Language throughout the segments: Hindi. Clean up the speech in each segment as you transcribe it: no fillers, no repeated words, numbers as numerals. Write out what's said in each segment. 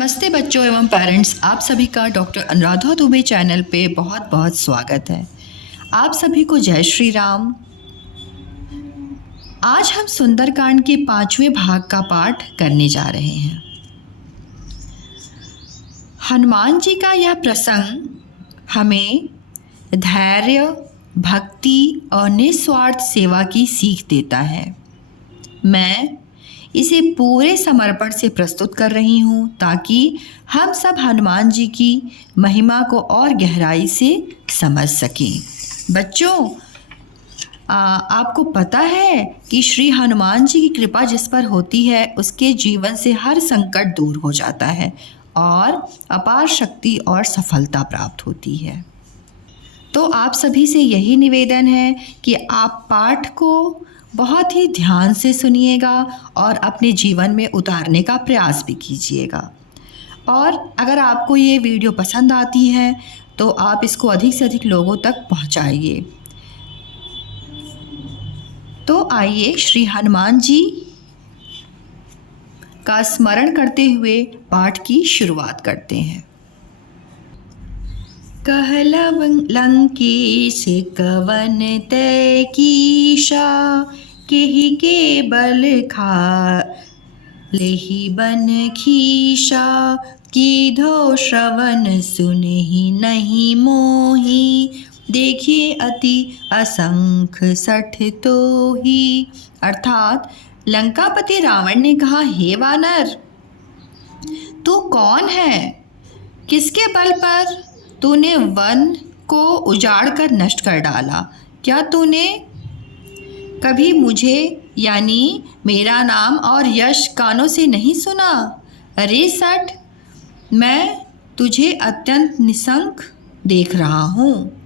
नमस्ते बच्चों एवं पेरेंट्स, आप सभी का डॉक्टर अनुराधा दुबे चैनल पे बहुत बहुत स्वागत है। आप सभी को जय श्री राम। आज हम सुंदरकांड के 5वें भाग का पाठ करने जा रहे हैं। हनुमान जी का यह प्रसंग हमें धैर्य, भक्ति और निस्वार्थ सेवा की सीख देता है। मैं इसे पूरे समर्पण से प्रस्तुत कर रही हूँ ताकि हम सब हनुमान जी की महिमा को और गहराई से समझ सकें। बच्चों, आपको पता है कि श्री हनुमान जी की कृपा जिस पर होती है उसके जीवन से हर संकट दूर हो जाता है और अपार शक्ति और सफलता प्राप्त होती है। तो आप सभी से यही निवेदन है कि आप पाठ को बहुत ही ध्यान से सुनिएगा और अपने जीवन में उतारने का प्रयास भी कीजिएगा। और अगर आपको ये वीडियो पसंद आती है तो आप इसको अधिक से अधिक लोगों तक पहुंचाइए। तो आइए श्री हनुमान जी का स्मरण करते हुए पाठ की शुरुआत करते हैं। कहलव लंकेश कवन तै कीशा, केहि के बल खा लेहि बन खीशा, कीधो श्रवण सुनहि नहीं मोहि, देखिए अति असंख सठ तोहि। अर्थात लंकापति रावण ने कहा, हे वानर, तू कौन है? किसके बल पर तूने वन को उजाड़ कर नष्ट कर डाला? क्या तूने कभी मुझे यानी मेरा नाम और यश कानों से नहीं सुना? अरे सठ, मैं तुझे अत्यंत निसंक देख रहा हूँ।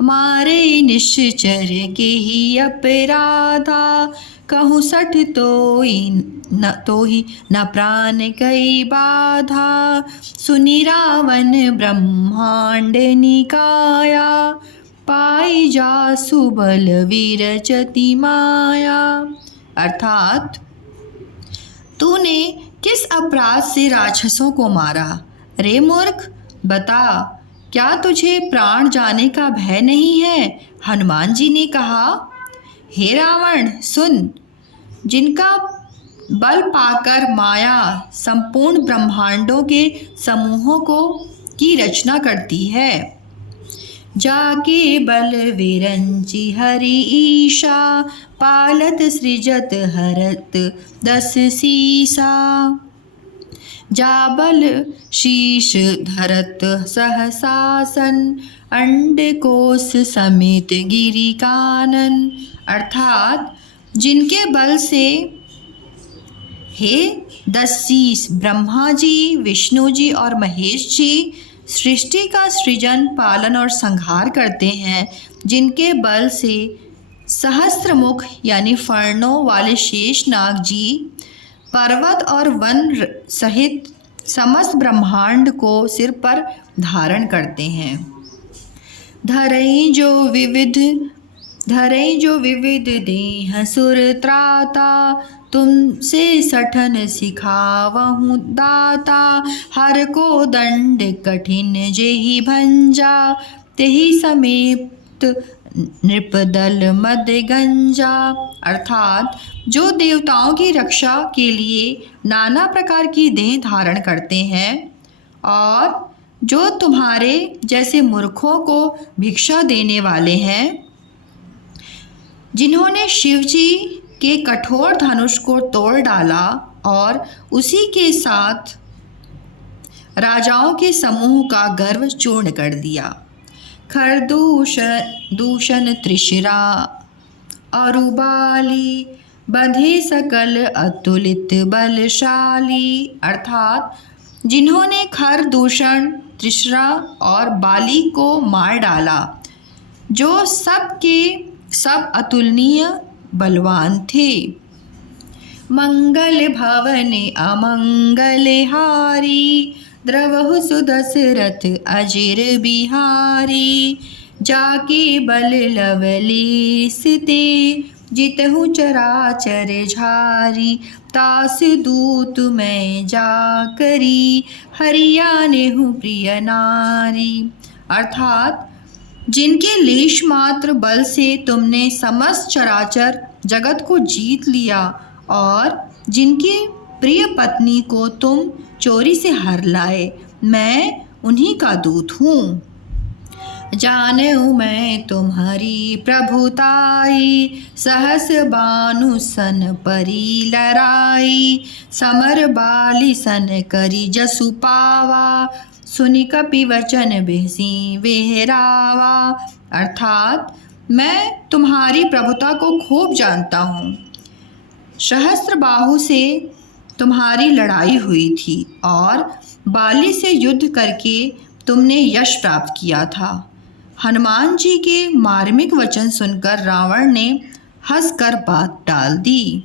मारे निश्चर के ही अपराधा, कहूँ सठ तो ही न प्राण कई बाधा, सुनि रावण ब्रह्मांड निकाया, पाई जा सुबल विरचति माया। अर्थात तूने किस अपराध से राक्षसों को मारा? रे मूर्ख, बता, क्या तुझे प्राण जाने का भय नहीं है? हनुमान जी ने कहा, हे रावण, सुन, जिनका बल पाकर माया संपूर्ण ब्रह्मांडों के समूहों को की रचना करती है, जाके बल विरंचि हरि ईशा, पालत सृजत हरत दस सीसा, जाबल शीश धरत सहसासन, अंड कोश समेत गिरि कानन। अर्थात जिनके बल से हे 10 शीश ब्रह्मा जी, विष्णु जी और महेश जी सृष्टि का सृजन, पालन और संहार करते हैं, जिनके बल से सहस्त्रमुख यानी फर्णों वाले शेषनाग जी पर्वत और वन सहित समस्त ब्रह्मांड को सिर पर धारण करते हैं। धरई जो विविध देह सुर त्राता, तुमसे सठन सिखावहु दाता, हर को दंड कठिन जेहि भंजा, तेहि समेत नृपदल मद गंजा। अर्थात जो देवताओं की रक्षा के लिए नाना प्रकार की देह धारण करते हैं और जो तुम्हारे जैसे मूर्खों को भिक्षा देने वाले हैं, जिन्होंने शिव जी के कठोर धनुष को तोड़ डाला और उसी के साथ राजाओं के समूह का गर्व चूर्ण कर दिया। खरदूषण त्रिशिरा अरुबाली, बंधे सकल अतुलित बलशाली। अर्थात जिन्होंने खरदूषण, त्रिशिरा और बाली को मार डाला, जो सब के सब अतुलनीय बलवान थे। मंगल भवन अमंगल हारी, द्रवहु सुदशरथ अजिर बिहारी, जाके बल लवलेस ते, जितहु चराचर झारी, तास दूत मैं जा करी, हरियाने हूँ प्रिय नारी। अर्थात जिनके लेश मात्र बल से तुमने समस्त चराचर जगत को जीत लिया और जिनकी प्रिय पत्नी को तुम चोरी से हर लाए, मैं उन्हीं का दूत हूँ। जानू मैं तुम्हारी प्रभुताई, सहस बानु सन परी लराई, समर बाली सन करी जसु पावा, सुनि कपि वचन बिहसी वेहरावा। अर्थात मैं तुम्हारी प्रभुता को खूब जानता हूँ। सहस्त्र बाहु से तुम्हारी लड़ाई हुई थी और बाली से युद्ध करके तुमने यश प्राप्त किया था। हनुमान जी के मार्मिक वचन सुनकर रावण ने हंसकर बात टाल दी।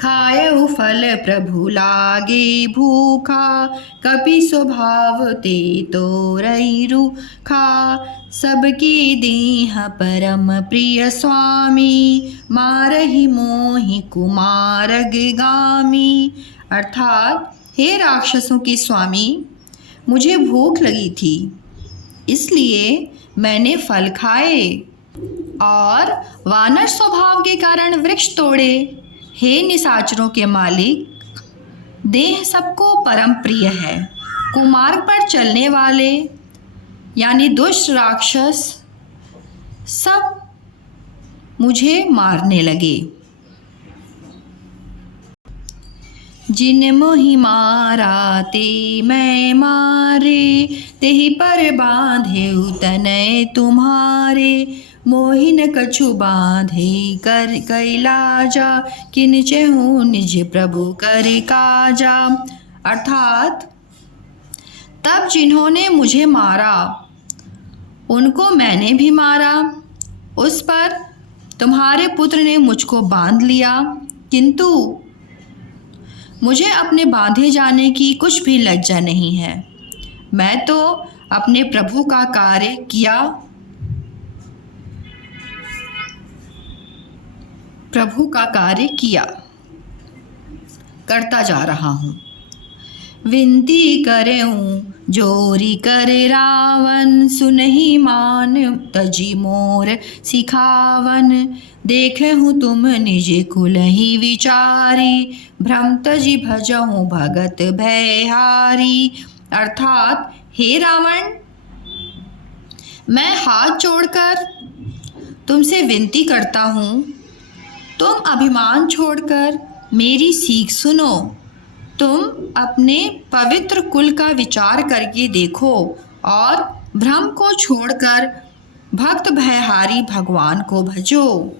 खायउ फल प्रभु लागे भूखा, कपि स्वभाव ते तोरई रूखा, सबके देह परम प्रिय स्वामी, मारहि मोहि कुमारग गामी। अर्थात हे राक्षसों के स्वामी, मुझे भूख लगी थी, इसलिए मैंने फल खाए और वानर स्वभाव के कारण वृक्ष तोड़े। हे निशाचरों के मालिक, देह सबको परम प्रिय है। कुमार्ग पर चलने वाले यानी दुष्ट राक्षस सब मुझे मारने लगे। जिन मोहि मारा ते मैं मारे, तेहि पर बांधे तनय तुम्हारे, मोहिन कछु बांधे कर कैलाजा, किन चहु निज प्रभु कर काजा। अर्थात तब जिन्होंने मुझे मारा उनको मैंने भी मारा, उस पर तुम्हारे पुत्र ने मुझको बांध लिया, किंतु मुझे अपने बांधे जाने की कुछ भी लज्जा नहीं है। मैं तो अपने प्रभु का कार्य करता जा रहा हूँ। विनती करेऊँ जोरी करे रावण, सुनहि मान तजी मोर सिखावन, देखहु तुम निज कुलहि विचारी, भ्रम तजी भजहु भगत भयहारी। अर्थात हे रावण, मैं हाथ जोड़कर तुमसे विनती करता हूँ, तुम अभिमान छोड़कर मेरी सीख सुनो। तुम अपने पवित्र कुल का विचार करके देखो और भ्रम को छोड़कर भक्त भयहारी भगवान को भजो।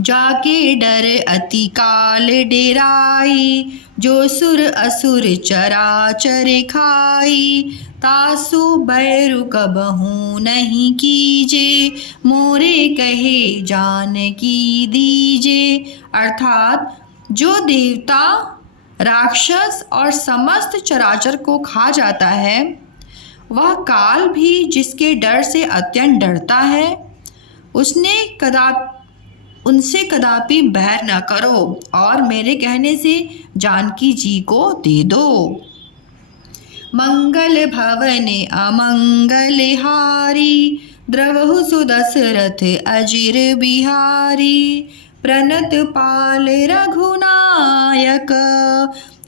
जाके डर अति काल डेराई, जो सुर असुर चराचर खाई, तासु बैरु कबहु नहीं कीजे, मोरे कहे जान की दीजे। अर्थात जो देवता राक्षस और समस्त चराचर को खा जाता है, वह काल भी जिसके डर से अत्यंत डरता है, उनसे कदापि बैर न करो और मेरे कहने से जानकी जी को दे दो। मंगल भवन अमंगल हारी, द्रवहु सुदशरथ अजिर बिहारी, प्रणत पाल रघुनायक,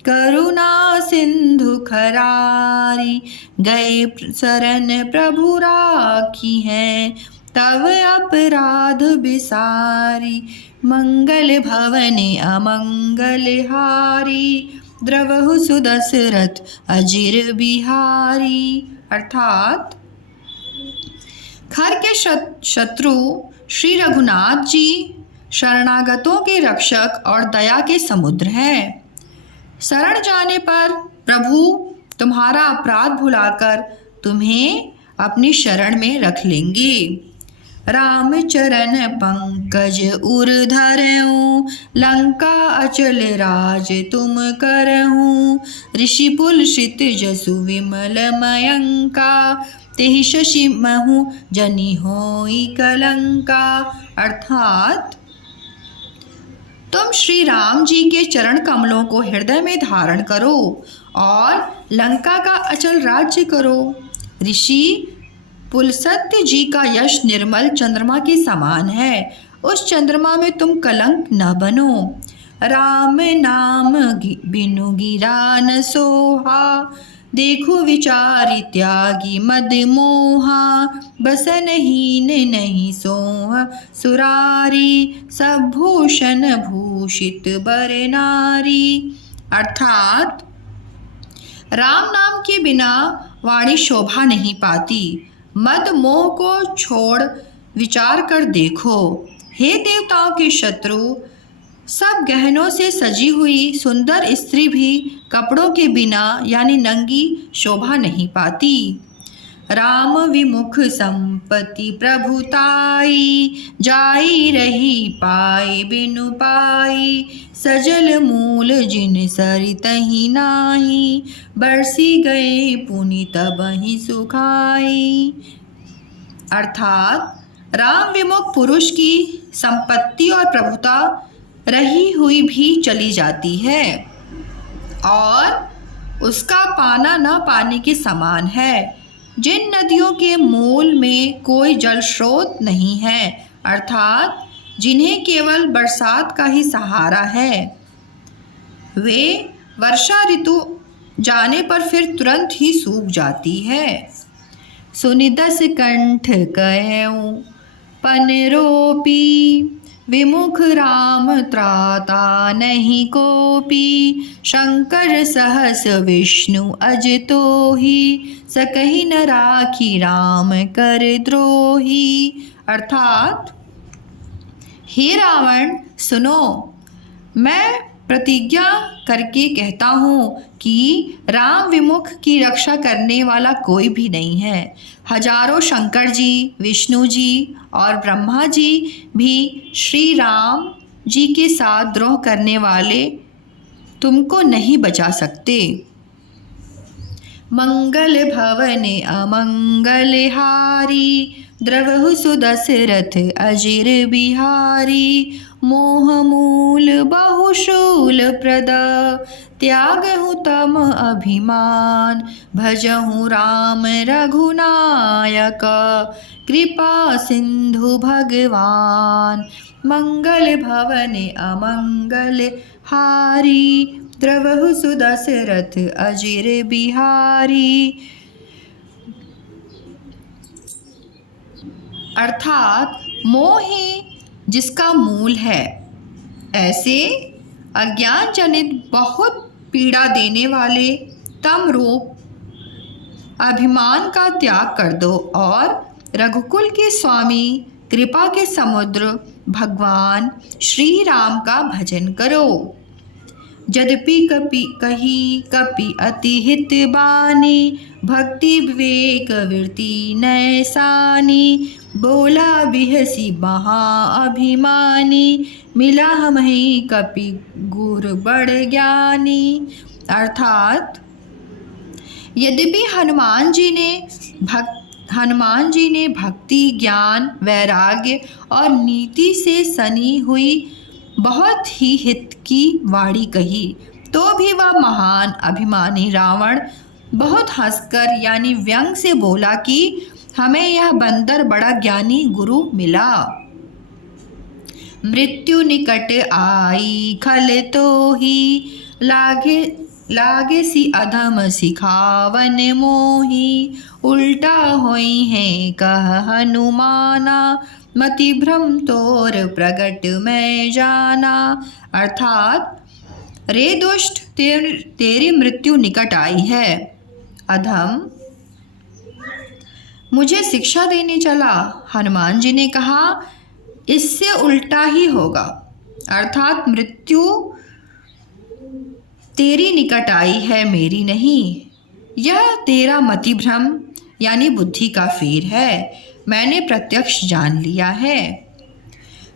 करुणा सिंधु खरारी, गए शरण प्रभु राखी है, तव अपराध बिसारी। मंगल भवन अमंगल हारी, द्रवहु सुदशरथ अजिर बिहारी। अर्थात खर के शत्रु श्री रघुनाथ जी शरणागतों के रक्षक और दया के समुद्र हैं। शरण जाने पर प्रभु तुम्हारा अपराध भुलाकर तुम्हें अपनी शरण में रख लेंगे। राम चरण पंकज उर धरऊँ, लंका अचल राज तुम करहूँ, ऋषिपुल श्रित जसु विमल मयंका, तेहि शशि महु जनि होई कलंका। अर्थात तुम श्री राम जी के चरण कमलों को हृदय में धारण करो और लंका का अचल राज्य करो। ऋषि पुलसत्य जी का यश निर्मल चंद्रमा के समान है। उस चंद्रमा में तुम कलंक न बनो। राम नाम बिनु गिरा न सोहा, देखो विचारि त्यागी मद मोहा। बसन हीन नहीं सोह सुरारी, सब भूषण भूषित बर नारी। अर्थात राम नाम के बिना वाणी शोभा नहीं पाती। मद मोह को छोड़ विचार कर देखो। हे देवताओं के शत्रु, सब गहनों से सजी हुई सुंदर स्त्री भी कपड़ों के बिना यानी नंगी शोभा नहीं पाती। राम विमुख संपत्ति प्रभुताई, जाई रही पाई बिनु पाई। सजल मूल जिन सरितहि नाही, बरसी गए पुनि तबहि सुखाई। अर्थात राम विमुख पुरुष की संपत्ति और प्रभुता रही हुई भी चली जाती है और उसका पाना न पाने के समान है। जिन नदियों के मूल में कोई जल स्रोत नहीं है, अर्थात जिन्हें केवल बरसात का ही सहारा है, वे वर्षा ऋतु जाने पर फिर तुरंत ही सूख जाती है। सुनि दस कंठ कहऊँ पन रोपी, विमुख राम त्राता नहीं कोपी। शंकर सहस विष्णु अज तोहि, सकहि न राखी राम कर द्रोही। अर्थात हे रावण सुनो, मैं प्रतिज्ञा करके कहता हूँ कि राम विमुख की रक्षा करने वाला कोई भी नहीं है। हजारों शंकर जी, विष्णु जी और ब्रह्मा जी भी श्री राम जी के साथ द्रोह करने वाले तुमको नहीं बचा सकते। मंगल भवन अमंगल हारी, द्रवहु सुदशरथ अजिर बिहारी। मोह मूल बहुशूल प्रद, त्यागहु तम अभिमान। भजहु राम रघुनायक, कृपा सिंधु भगवान। मंगल भवन अमंगल हारी, द्रवहु सुदशरथ अजिर बिहारी। अर्थात मोह ही जिसका मूल है। ऐसे अज्ञान जनित बहुत पीड़ा देने वाले तम रूप अभिमान का त्याग कर दो और रघुकुल के स्वामी, कृपा के समुद्र भगवान श्री राम का भजन करो। यद्यपि कपि कही कपि अति हित बानी, भक्ति विवेक वृत्ति नैसानी। बोला बिहसी महा अभिमानी, मिला हमहि कपि गुर बड़ ज्ञानी। अर्थात यद्यपि हनुमान जी ने भक्ति, ज्ञान, वैराग्य और नीति से सनी हुई बहुत ही हित की वाणी कही, तो भी वह महान अभिमानी रावण बहुत हंसकर यानी व्यंग से बोला कि हमें यह बंदर बड़ा ज्ञानी गुरु मिला। मृत्यु निकट आई खल तो ही, लागे सी अधम सिखावन मोही। उल्टा होई है कह हनुमाना, मति भ्रम तोर प्रगट मैं जाना। अर्थात रे दुष्ट, तेरी मृत्यु निकट आई है। अधम मुझे शिक्षा देने चला। हनुमान जी ने कहा इससे उल्टा ही होगा, अर्थात मृत्यु तेरी निकट आई है, मेरी नहीं। यह तेरा मति भ्रम यानी बुद्धि का फेर है, मैंने प्रत्यक्ष जान लिया है।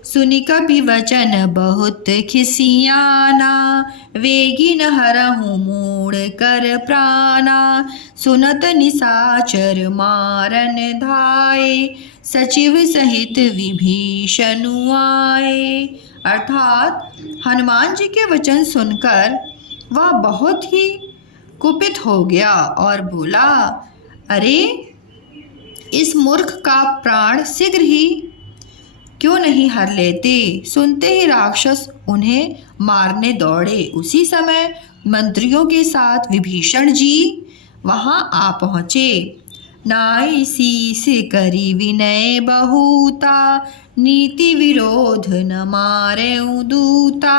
सुनि कपि वचन बहुत खिसियाना, वेगी न हरहु मूढ़ कर प्राणा। सुनत निशाचर मारन धाये, सचिव सहित विभीषण आए। अर्थात हनुमान जी के वचन सुनकर वह बहुत ही कुपित हो गया और बोला, अरे इस मूर्ख का प्राण शीघ्र ही क्यों नहीं हर लेते। सुनते ही राक्षस उन्हें मारने दौड़े। उसी समय मंत्रियों के साथ विभीषण जी वहां आ पहुँचे। नाई शीस करी विनय बहुता, नीति विरोध न मारे दूता।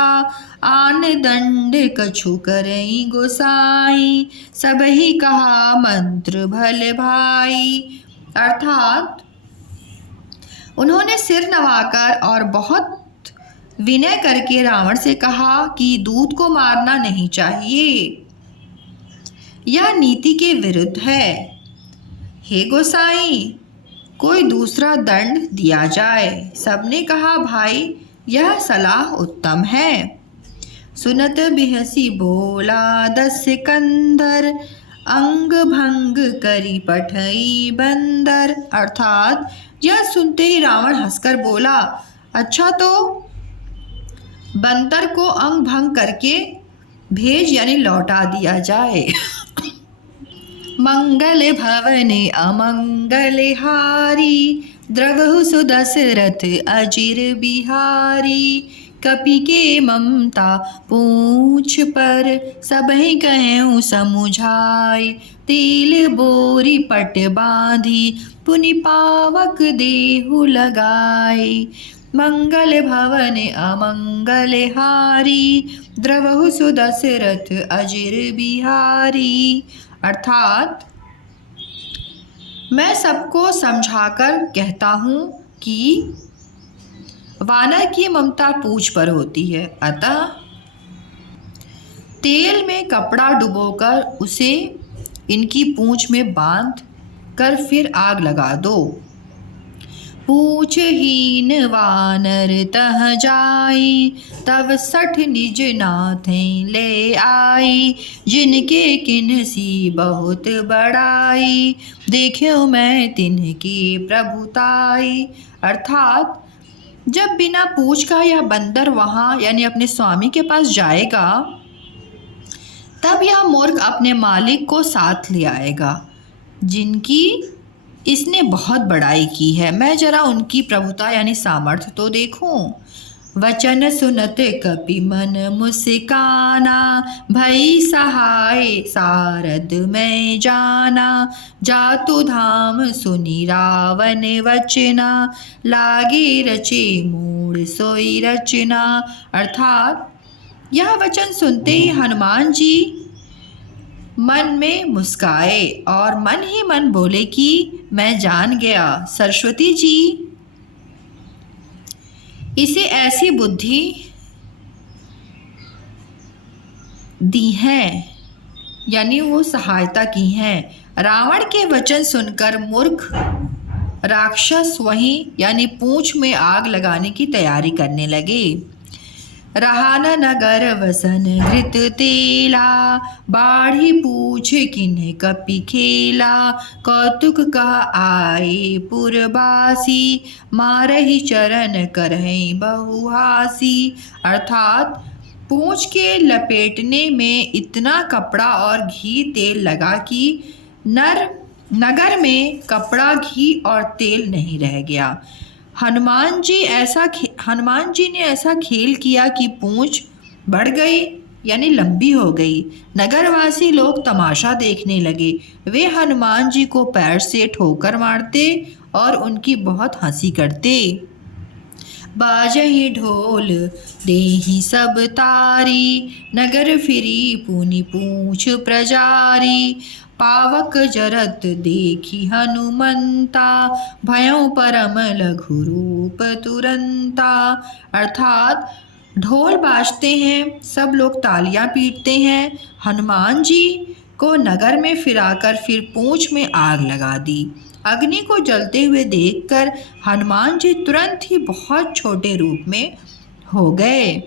आन दंड कछु करई गोसाई, सब ही कहा मंत्र भले भाई। अर्थात उन्होंने सिर नवाकर और बहुत विनय करके रावण से कहा कि दूत को मारना नहीं चाहिए, यह नीति के विरुद्ध है। हे गोसाई, कोई दूसरा दंड दिया जाए। सबने कहा, भाई यह सलाह उत्तम है। सुनत बिहसी बोला दस सिकंदर, अंग भंग करी पठई बंदर। अर्थात यह सुनते ही रावण हंसकर बोला, अच्छा तो बंदर को अंग भंग करके भेज यानी लौटा दिया जाए। मंगल भवने अमंगल हारी, द्रवहु सुदशरथ अजिर बिहारी। कपि के ममता पूछ पर, सबहि कहूँ समुझाई। तिल बोरी पट बांधी, पुनि पावक देहु लगाई। मंगल भवन अमंगल हारी, द्रवहु सुदशरथ अजिर बिहारी। अर्थात मैं सबको समझाकर कहता हूँ कि वानर की ममता पूंछ पर होती है, अतः तेल में कपड़ा डुबोकर उसे इनकी पूंछ में बांध कर फिर आग लगा दो। पूछहीन वानर तह जाई, तब सठ निज नाथें ले आई। जिनके किन्सी बहुत बड़ाई, देखो मैं तिनकी प्रभुताई। अर्थात जब बिना पूछ का यह बंदर वहाँ यानी अपने स्वामी के पास जाएगा, तब यह मूर्ख अपने मालिक को साथ ले आएगा जिनकी इसने बहुत बड़ाई की है। मैं जरा उनकी प्रभुता यानी सामर्थ्य तो देखूं। वचन सुनत कपि मन मुस्काना, भई सहाय सारद मैं जाना। जातु धाम सुनि रावण वचना, लागे रचे मूढ़ सोई रचना। अर्थात यह वचन सुनते ही हनुमान जी मन में मुस्काए और मन ही मन बोले कि मैं जान गया, सरस्वती जी इसे ऐसी बुद्धि दी है, यानी वो सहायता की है। रावण के वचन सुनकर मूर्ख राक्षस वहीं यानी पूंछ में आग लगाने की तैयारी करने लगे। रहा न नगर वसन घृत तेला, बाढ़ी पूछ किन्ह कपि खेला। कौतुक कह आए पुरबासी, मारहि चरण करहि बहुहासी। अर्थात पूंछ के लपेटने में इतना कपड़ा और घी तेल लगा कि नगर में कपड़ा घी और तेल नहीं रह गया। हनुमान जी ने ऐसा खेल किया कि पूंछ बढ़ गई यानी लंबी हो गई। नगरवासी लोग तमाशा देखने लगे। वे हनुमान जी को पैर से ठोकर मारते और उनकी बहुत हंसी करते। बाजहि ढोल देहि सब तारी, नगर फिरी पुनि पूंछ प्रजारी। पावक जरत देखी हनुमंता, भयों परम लघु रूप तुरंता। अर्थात ढोल बाजते हैं, सब लोग तालियां पीटते हैं। हनुमान जी को नगर में फिराकर फिर पूंछ में आग लगा दी। अग्नि को जलते हुए देखकर हनुमान जी तुरंत ही बहुत छोटे रूप में हो गए।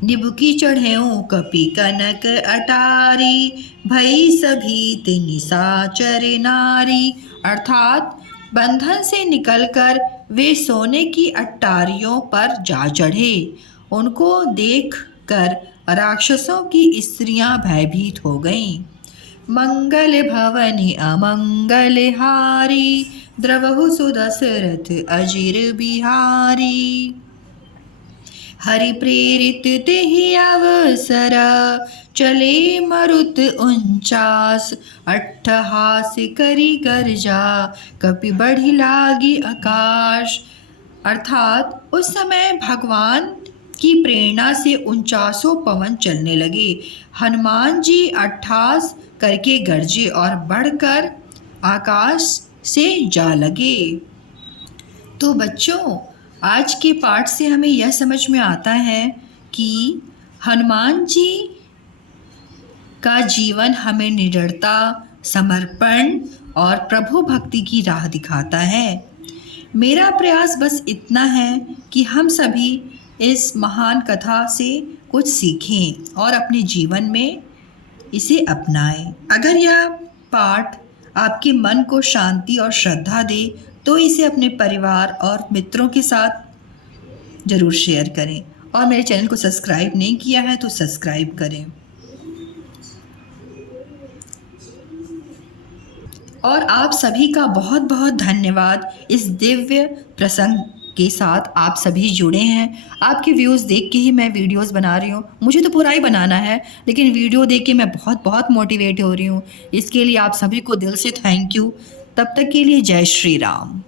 निबुकी चढ़ेऊ कपि कनक अटारी, भई सभीत निशाचर नारी। अर्थात बंधन से निकलकर वे सोने की अट्टारियों पर जा चढ़े। उनको देखकर राक्षसों की स्त्रियां भयभीत हो गईं। मंगल भवनि अमंगल हारी, द्रवहु सुदशरथ अजिर बिहारी। हरि प्रेरित तेहि अवसर, चले मरुत 49 अट्ठहास करी गर्जा, कपि बढ़ी लागी आकाश। अर्थात उस समय भगवान की प्रेरणा से 49 पवन चलने लगे। हनुमान जी 28 करके गरजे और बढ़कर आकाश से जा लगे। तो बच्चों, आज के पाठ से हमें यह समझ में आता है कि हनुमान जी का जीवन हमें निडरता, समर्पण और प्रभु भक्ति की राह दिखाता है। मेरा प्रयास बस इतना है कि हम सभी इस महान कथा से कुछ सीखें और अपने जीवन में इसे अपनाएं। अगर यह पाठ आपके मन को शांति और श्रद्धा दे तो इसे अपने परिवार और मित्रों के साथ ज़रूर शेयर करें, और मेरे चैनल को सब्सक्राइब नहीं किया है तो सब्सक्राइब करें। और आप सभी का बहुत बहुत धन्यवाद। इस दिव्य प्रसंग के साथ आप सभी जुड़े हैं। आपके व्यूज़ देख के ही मैं वीडियोस बना रही हूँ। मुझे तो पूरा ही बनाना है, लेकिन वीडियो देख के मैं बहुत बहुत मोटिवेट हो रही हूँ। इसके लिए आप सभी को दिल से थैंक यू। तब तक के लिए जय श्री राम।